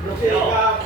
Siap.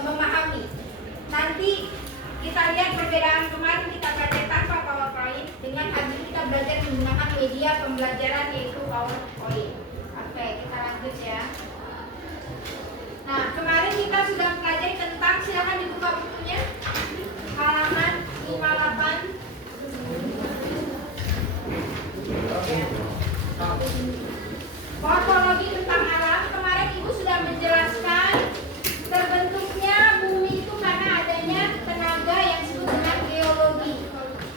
Memahami. Nanti kita lihat perbedaan kemarin kita belajar tanpa PowerPoint dengan hari ini kita belajar menggunakan media pembelajaran yaitu PowerPoint. Oke, kita lanjut ya. Nah, kemarin kita sudah pelajari tentang, silakan dibuka bukunya, halaman 58. Morfologi tentang alam. Kemarin Ibu sudah menjelaskan terbentuknya bumi itu karena adanya tenaga yang disebut dengan geologi.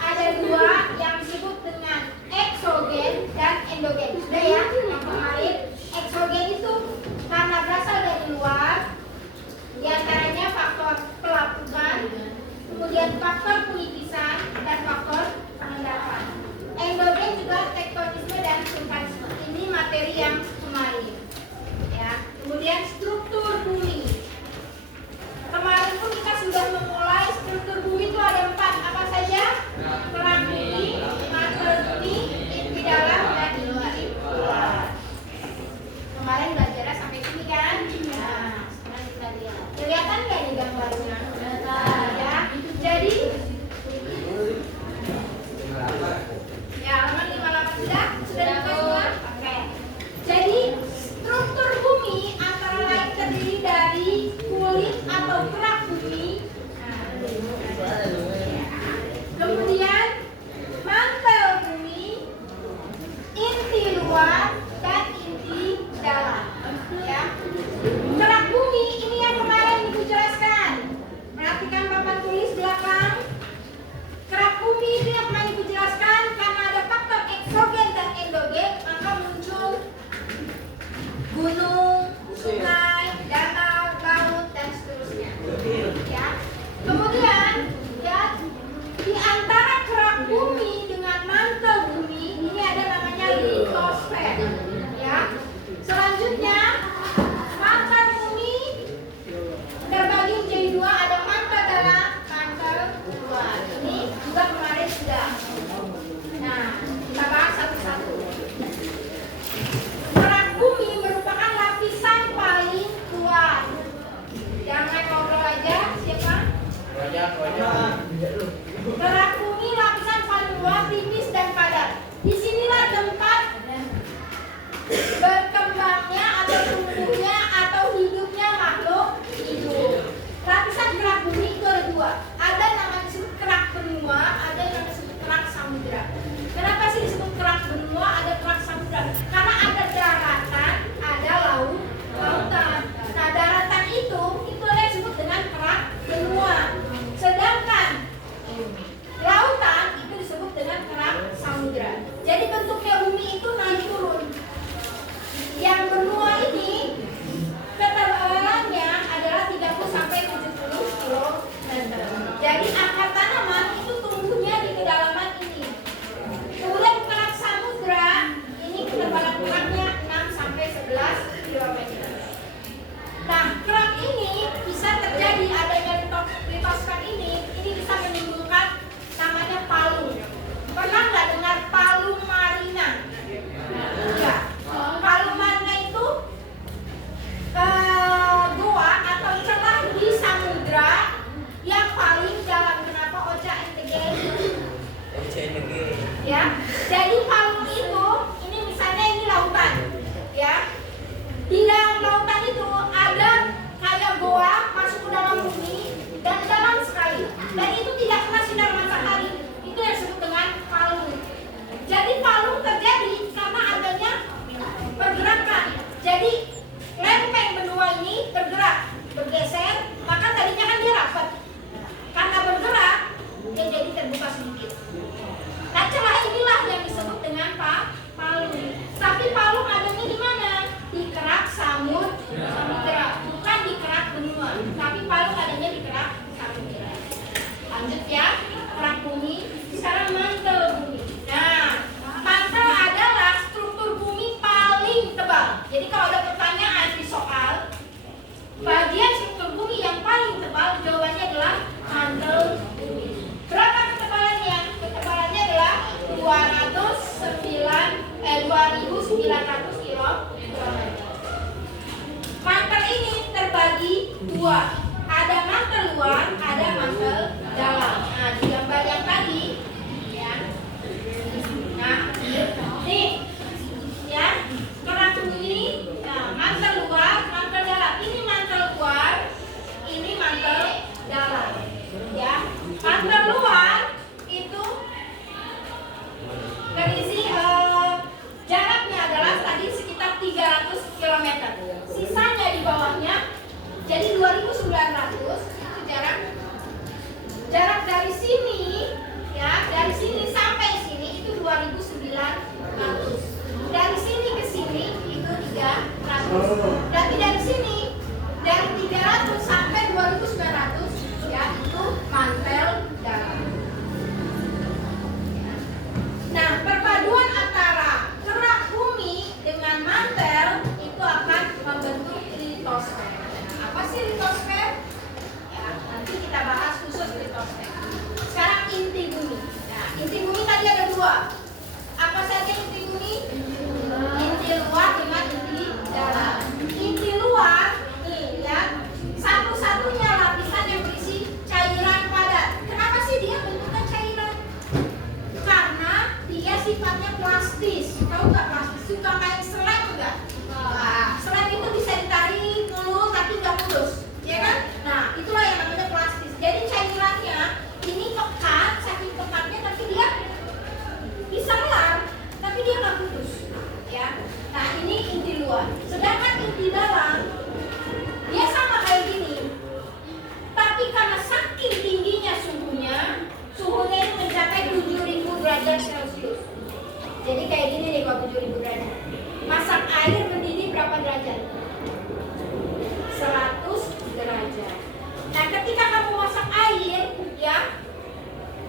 Ada dua yang disebut dengan eksogen dan endogen. Sudah ya? Berarti dari sini dari 300 sampai 2900 ya itu mantel dalam. Nah, perpaduan antara kerak bumi dengan mantel itu akan membentuk litosfer. Apa sih litosfer? Ya, nanti kita bahas khusus litosfer. Sekarang inti bumi. Nah, inti bumi tadi ada dua. Apa saja inti bumi? Inti luar dengan inti dalam. Inti luar, nih ya, satu-satunya lapisan yang berisi cairan padat. Kenapa sih dia bentuknya cairan? Karena dia sifatnya plastis. Tahu nggak plastis? Suka main selem nggak? Nah, selem itu bisa ditarik dulu tapi nggak putus, ya kan? Nah, itulah yang namanya plastis. Jadi cairannya ini pekat, saking pekatnya tapi dia bisa melar, tapi dia nggak putus, ya. Nah, ini inti luar. Sedangkan inti dalam dia sama kayak gini, tapi karena saking tingginya suhunya itu mencapai 7000 derajat Celcius. Jadi kayak gini nih kalau 7000 derajat. Masak air mendidih berapa derajat? 100 derajat. Nah, ketika kamu masak air, ya,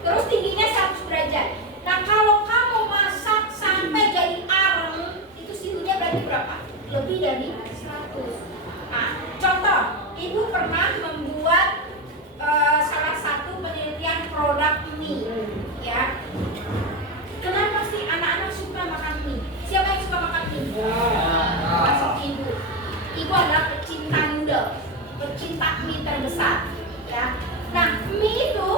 terus tingginya 100 derajat. Nah, kalau kamu masak sampai jadi areng, itu suhunya berarti berapa? Lebih dari 100. Nah, contoh, ibu pernah membuat salah satu penelitian produk mie, ya. Kenapa sih anak-anak suka makan mie? Siapa yang suka makan mie? Masuk ibu. Ibu adalah pecinta noodle, pecinta mie terbesar, ya. Nah, mie itu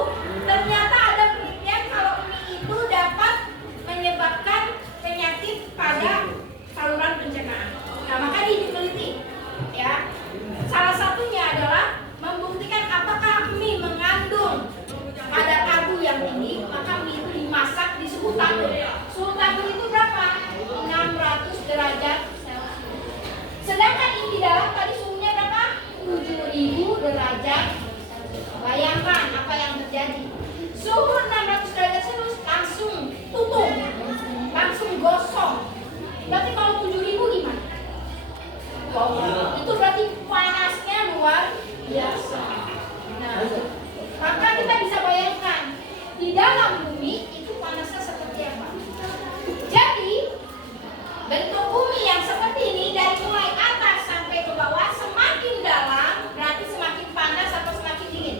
ternyata ada penelitian kalau mie itu dapat menyebabkan penyakit pada saluran pencernaan. Nah, maka diteliti, ya. Salah satunya adalah membuktikan apakah mie mengandung kadar abu yang tinggi, maka mie itu dimasak di suhu tabur. Suhu tabur itu berapa? 600 derajat Celcius. Sedangkan inti dalam tadi suhunya berapa? 7000 derajat. Bayangkan apa yang terjadi. Suhu 600 derajat Celcius langsung tutup, langsung gosong. Berarti kalau 7000 gimana? Wow, itu berarti panasnya luar biasa. Nah, maka kita bisa bayangkan di dalam bumi itu panasnya seperti apa. Jadi bentuk bumi yang seperti ini dari mulai atas sampai ke bawah semakin dalam berarti semakin panas atau semakin dingin?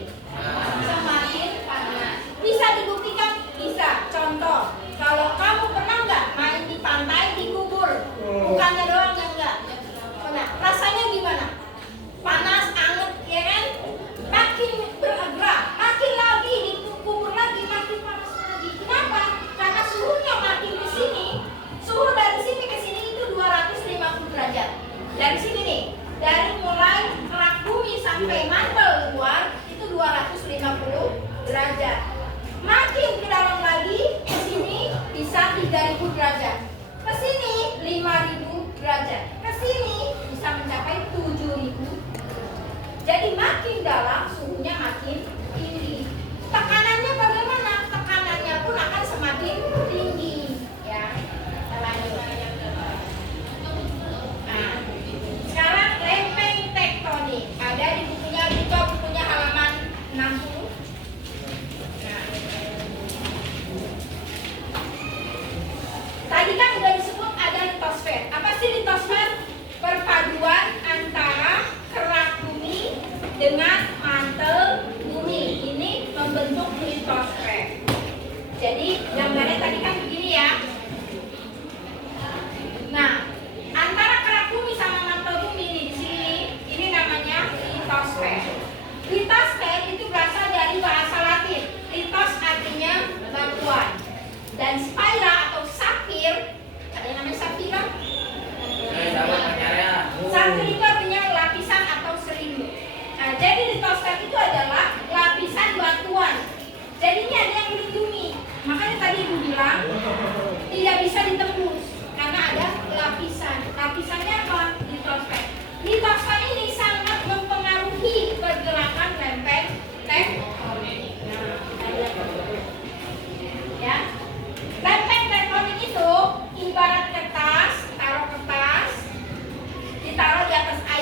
Semakin panas. Bisa dibuktikan? Bisa. Contoh, kalau kamu pernah nggak main di pantai dikubur? Bukannya doang enggak. Nah, rasanya gimana? Panas, anget, ya kan?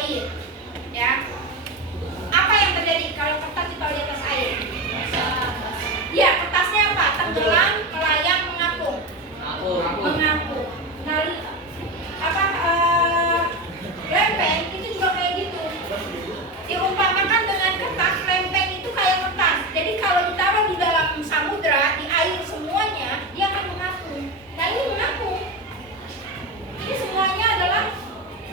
air, ya. Apa yang terjadi kalau kertas ditaruh di atas air? Ya, kertasnya apa? Tenggelam, melayang, mengapung. Mengapung. Nah, lempeng itu juga kayak gitu. Diumpamakan dengan kertas, lempeng itu kayak kertas. Jadi kalau ditaruh di dalam samudra, di air semuanya, dia akan mengapung. Nah, ini mengapung. Ini semuanya adalah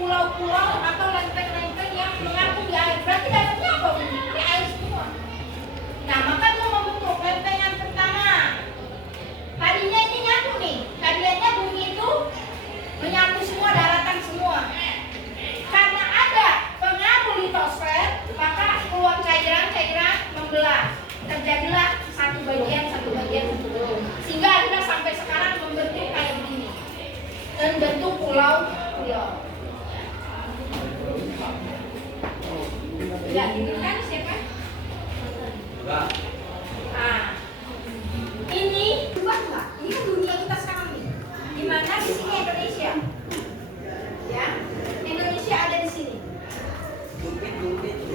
pulau-pulau atau lempeng-lempeng yang mengapung di air. Berarti dalamnya apa? Ini air semua. Nah, maka dia membentuk lempengan pertama. Tadinya ini nyatu nih. Tadinya bumi itu menyatu semua, daratan semua. Karena ada pengaruh litosfer, maka keluar cairan-cairan membelah. Terjadilah satu bagian. Sehingga akhirnya sampai sekarang membentuk kayak begini. Dan bentuk pulau-pulau. Ya, ini kan siapa? Nah, ini berubah nggak? Ini kan dunia kita sekarang nih. Di mana di sini Indonesia? Ya, Indonesia ada di sini.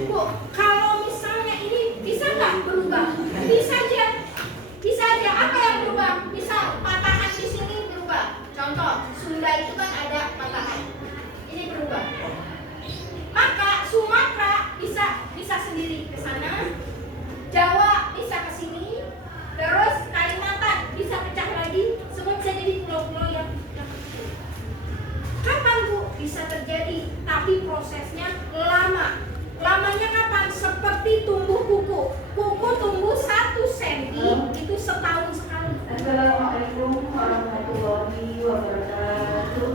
Bu, kalau misalnya ini bisa nggak berubah? Bisa aja. Apa yang berubah? Bisa patahan di sini berubah. Contoh, Sunda itu kan ada patahan. Ini berubah. Maka Sumatera bisa sendiri ke sana. Jawa bisa ke sini. Terus Kalimantan bisa pecah lagi. Semua bisa jadi pulau-pulau yang kecil. Kapan Bu bisa terjadi? Tapi prosesnya lama. Lamanya kapan? Seperti tumbuh kuku. Kuku tumbuh 1 cm itu setahun sekali. Assalamualaikum warahmatullahi wabarakatuh.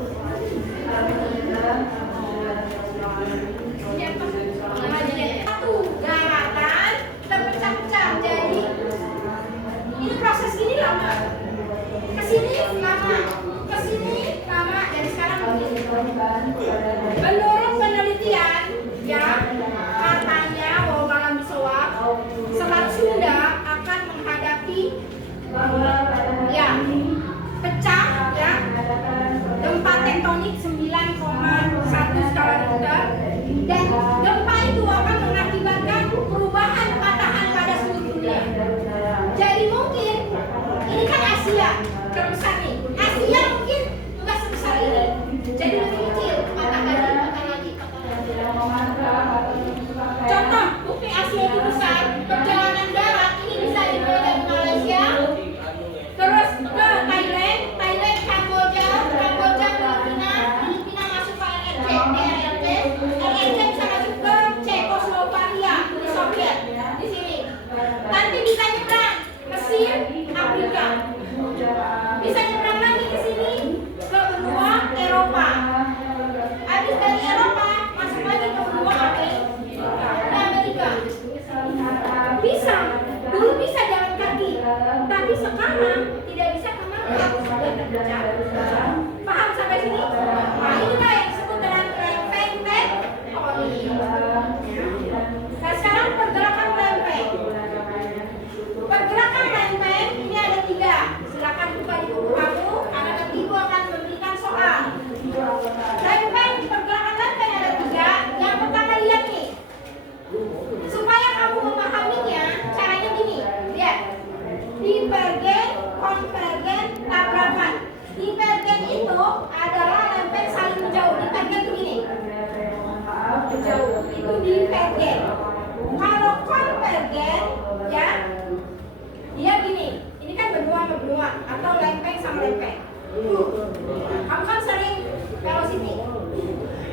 Satu daratan terpecah-pecah. Jadi ini proses gini lama. Kesini lama. Kesini lama. Dan sekarang begini. Menurut penelitian, ya, katanya bahwa malam bisawak Selat Sunda akan menghadapi ya pecah, ya, gempa tektonik 9,1 skala Richter, dan gempa itu akan mengakibatkan perubahan patahan pada seluruh dunia. Jadi mungkin ini kan Asia terbesar nih. Asia mungkin juga sebesar ini. Jadi lebih kecil, patah lagi. Contoh, bukti Asia itu besar, perjalanan darat ini bisa dimulai dari Malaysia, terus ke Thailand, Kamboja, Filipina masuk ke RRC, bisa masuk ke Cekoslovakia, Uni Soviet, di sini. Nanti bisa nyebrang Mesir, Afrika, bisa nyebrang lagi ke sini, ke benua Eropa. Habis dari Eropa masuk lagi ke benua Amerika. Bisa, dulu bisa jalan kaki, tapi sekarang tidak bisa kemana, sudah terpecah. Paham sampai sini? Nah, inilah yang disebut dengan lempeng tektonik. Nah, sekarang pergerakan lempeng. Pergerakan lempeng ini ada 3. Silakan buka di buku kamu, karena nanti Ibu akan memberikan soal. Lempeng, pergerakan lempeng ada 3. Yang pertama lihat nih. Supaya kamu memahaminya, caranya gini. Lihat. Divergen, konvergen, tabrakan. Divergen itu adalah lempeng saling menjauh. Divergen itu gini. Menjauh. Itu divergen. Kalau konvergen, ya, dia gini. Ini kan benua sama benua atau lempeng sama lempeng. Kamu kan sering velocity.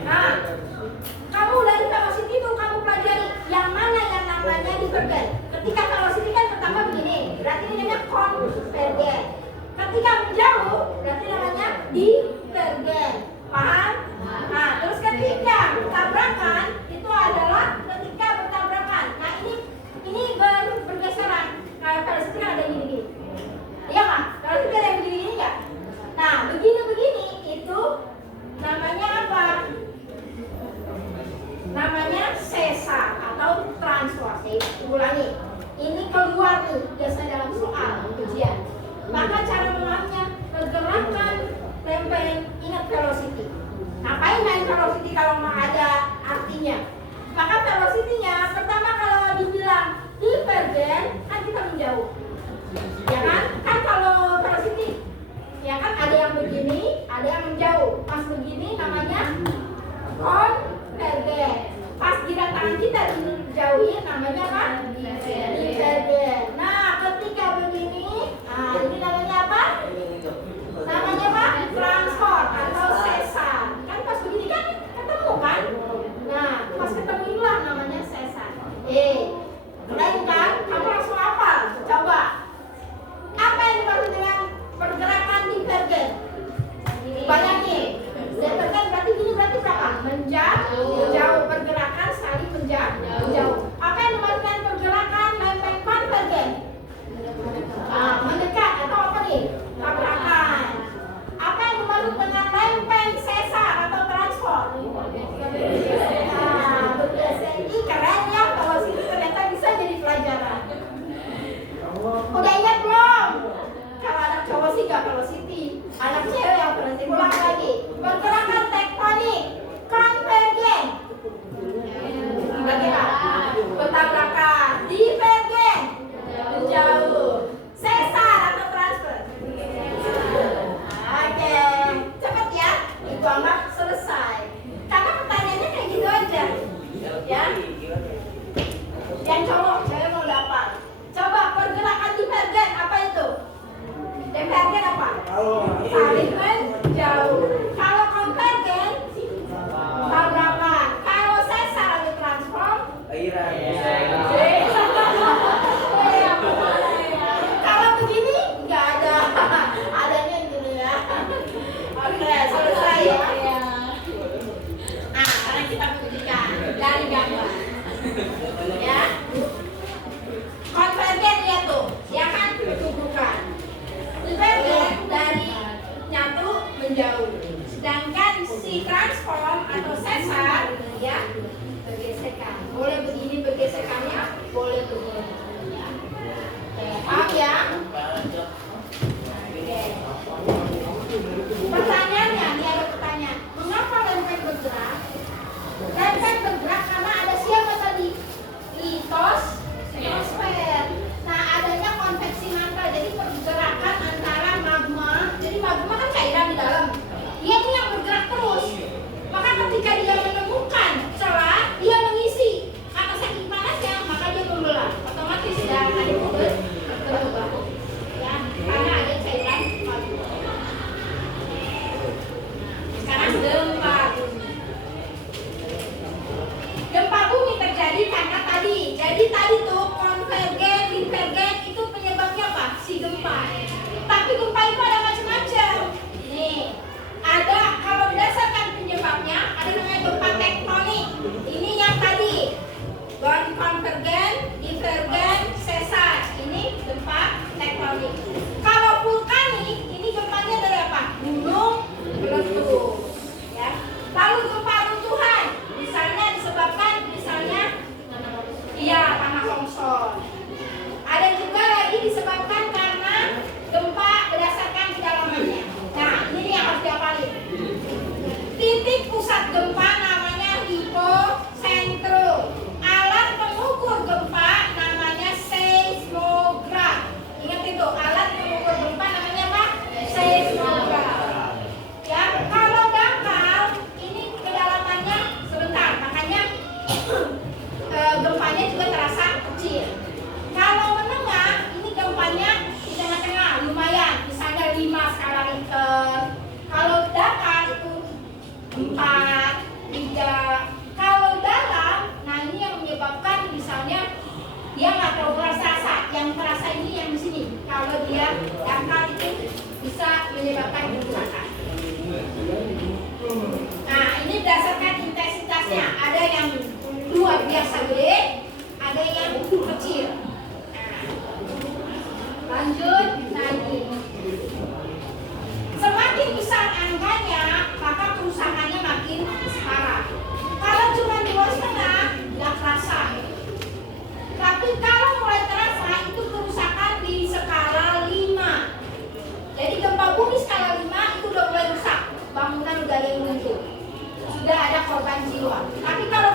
Nah, kamu dari velocity itu kamu pelajari yang mana yang namanya divergen. Ketika velocity kan pertama begini, berarti ini namanya konvergen. Ketika menjauh, berarti namanya divergen. Paham? Nah, terus ketika tabrakan itu adalah ketika bertabrakan. Nah, ini bergeseran. Nah, velocity kan ada gini-gini. Iya nggak? Velocity ada yang begini-gini nggak? Nah, begini-begini itu namanya apa? Namanya sesa atau translasi. Ulangi. Ini keluar nih biasa dalam soal ujian. Maka cara memahaminya, pergerakan lempeng, ingat velocity. Ngapain main velocity kalau nggak ada arti velocity-nya. Maka velocity-nya pertama kalau dibilang divergen kan kita menjauh. Ya kan? Kan kalau velocity ya kan ada yang begini, ada yang menjauh. Pas begini namanya konvergen. Pas giliran tangan kita dijauhin namanya apa? Divergen. Nah, ketika begini, nah ini namanya apa? Namanya apa? Transport atau sesar. Kan pas begini kan ketemu kan? Nah, pas ketemu inilah namanya sesar. Keren kan? Kamu langsung hafal. Coba. Apa yang dimaksud dengan pergerakan divergen? Bayangin. Divergen berarti gini berarti berapa? Menjauh. Pergerakan saling menjauh. Apa yang dimaksud dengan pergerakan lempeng konvergen? Mendekat atau apa nih? Tabrakan. Apa yang dimaksud dengan lempeng sesar atau transport? Bergeser. Ih, keren ya kalau sini ternyata bisa jadi pelajaran. Udah ingat belum? Kalau anak cowok sih gak velocity, anak cewek yang velocity. Ulang lagi. Pergerakan tektonik konvergen. Berarti apa? Bertabrakan. Divergen. Menjauh. Sesar atau transfer. Oke, cepet ya. Ibu anggap selesai. Karena pertanyaannya kayak gitu aja. Ya. Yang cowok, saya mau dapat. Coba pergerakan divergen apa itu? Divergen apa? Saling menjauh. Kalau konvergen tabrakan. Kalau sesar atau transform kalau begini nggak ada adanya gitu ya. Oke, selesai ya. Nah, sekarang kita buktikan dari gambar. Ya. Konvergen ya tuh, ya kan tubuhkan. Divergen dari nyatu menjauh. Sedangkan si transform atau sesar ya bergesekan. Boleh begini bergesekannya, boleh begini. Ya. Paham ya? Oke. Pertanyaannya, ini ada pertanyaan. Mengapa lempeng bergerak? Lempeng bergerak karena ada siapa tadi? Litosfer. Nah, adanya konveksi mantel. Jadi pergerakan antara magma. Jadi magma kan cairan di dalam. Dia ini yang bergerak terus. Maka ketika dia menemukan celah, dia mengisi. Karena saking panasnya, maka dia membelah. Otomatis ya ada berubah. Ya, karena ada cairan magma. Sekarang gempa bumi. Gempa bumi terjadi karena tadi. Jadi tadi tuh konvergen, divergen itu penyebabnya apa? Si gempa. Tapi gempa itu ada macam-macam. Nih, ada kalau berdasarkan penyebabnya ada namanya gempa tektonik. Ini yang tadi. Konvergen, divergen, sesar. Ini gempa tektonik. Kalau vulkanik, ini gempanya dari apa? Gunung meletus. Ya. Lalu gempa runtuhan, misalnya disebabkan tanah longsor. Ada juga lagi disebabkan karena gempa berdasarkan kedalamannya. Nah, ini yang harus dihafalin. Titik pusat gempa namanya hipocentrum. Alat pengukur gempa namanya seismograf. Ingat itu, alat pengukur gempa namanya apa? Seismograf. Ya, kalau dangkal ini kedalamannya sebentar, makanya gempanya juga terasa kecil. Kalau menengah, ini gempanya di tengah-tengah, lumayan, misalnya 5 skala Richter. Kalau dangkal itu 4, 3. Kalau dalam, nah ini yang menyebabkan misalnya dia nggak terlalu terasa. Yang terasa ini yang di sini. Kalau dia dangkal itu bisa menyebabkan kerusakan. Nah, ini berdasarkan intensitasnya. Ada yang luar biasa gede, ada yang kecil. Lanjut lagi. Semakin besar angkanya, maka kerusakannya makin parah. Kalau cuma 2,5, nggak terasa. Tapi kalau mulai terasa, itu kerusakan di skala 5. Jadi gempa bumi skala 5 itu udah mulai rusak. Bangunan udah ada yang runtuh. Sudah ada korban jiwa. Tapi kalau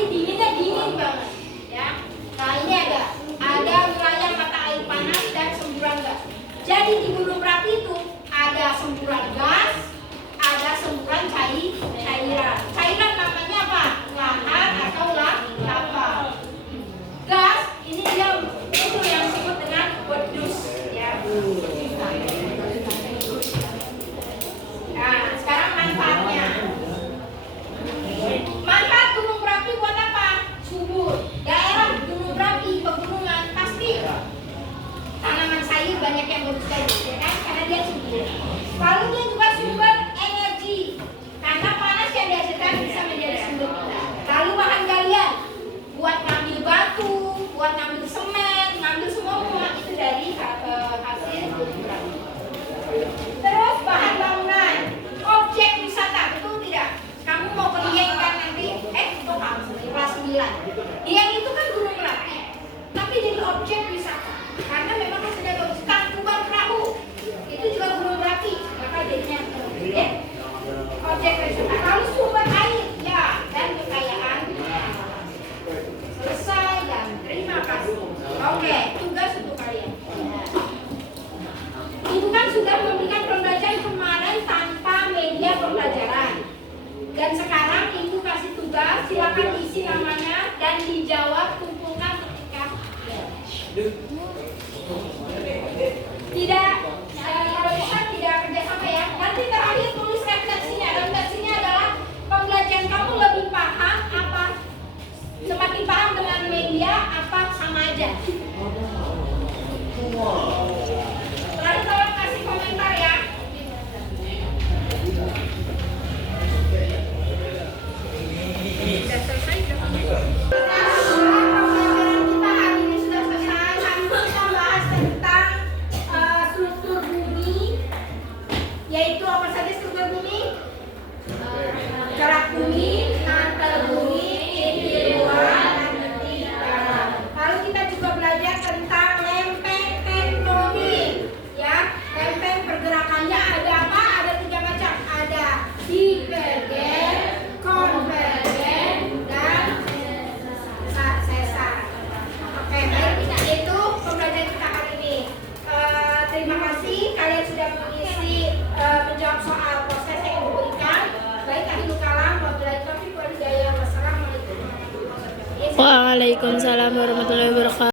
tapi dinginnya dingin banget, ya. Nah ini ada wilayah mata air panas dan semburan gas. Jadi di Gunung Merapi itu ada semburan gas, ada semburan cairan. Cairan namanya apa? Lahar atau lava. Gas ini dia itu yang disebut dengan wedus, ya. Nah, sekarang manfaatnya. Manfaat Gunung Merapi buat apa? Subur. Daerah Gunung Merapi, pegunungan pasti tanaman sayur banyak yang bagus tadi, ya kan? Karena dia subur. Lalu dia juga sumber energi. Karena panas yang dihasilkan bisa menjadi sumber kita. Lalu bahan galian buat ngambil batu, buat ngambil semen, ngambil semua itu dari hasil Gunung Merapi. Terus bahan bangunan, objek wisata, betul tidak? Kamu mau ke Dieng kan nanti, itu kamu kelas 9. Dieng itu kan Gunung Merapi, tapi jadi objek wisata. Karena memang kan sudah bagus, Tangkuban Perahu, itu juga Gunung Merapi, maka jadinya objek wisata. Lalu sumber air, ya, dan kekayaan. Selesai dan terima kasih. Oke, tugas untuk kalian. Ibu kan sudah memberikan pembelajaran kemarin tanpa media pembelajaran. Dan sekarang ibu kasih tugas, silakan isi namanya dan dijawab, kumpulkan ketika tidak kalau bisa tidak kerjasama ya. Nanti terakhir tulis refleksinya. Refleksinya adalah pembelajaran kamu lebih paham apa, semakin paham dengan media apa sama aja. Lalu tolong kasih komentar ya. Sudah selesai. Pembelajaran kita hari ini sudah selesai. Hari ini kita bahas tentang struktur bumi, yaitu apa saja struktur bumi? Gerak bumi, mantel bumi, inti luar, dan inti dalam. Lalu kita juga belajar tentang lempeng tektonik, ya. Lempeng pergerakannya ada apa? Ada 3 macam. Ada divergen, konvergen, dan sesar. Oke, baik. Itu pembelajaran kita hari ini. Terima kasih kalian sudah mengisi menjawab soal proses yang diberikan. Baik, akhirul kalam. Wabillahi taufiq wal hidayah. Wassalamualaikum warahmatullahi wabarakatuh. Waalaikumsalam warahmatullahi wabarakatuh.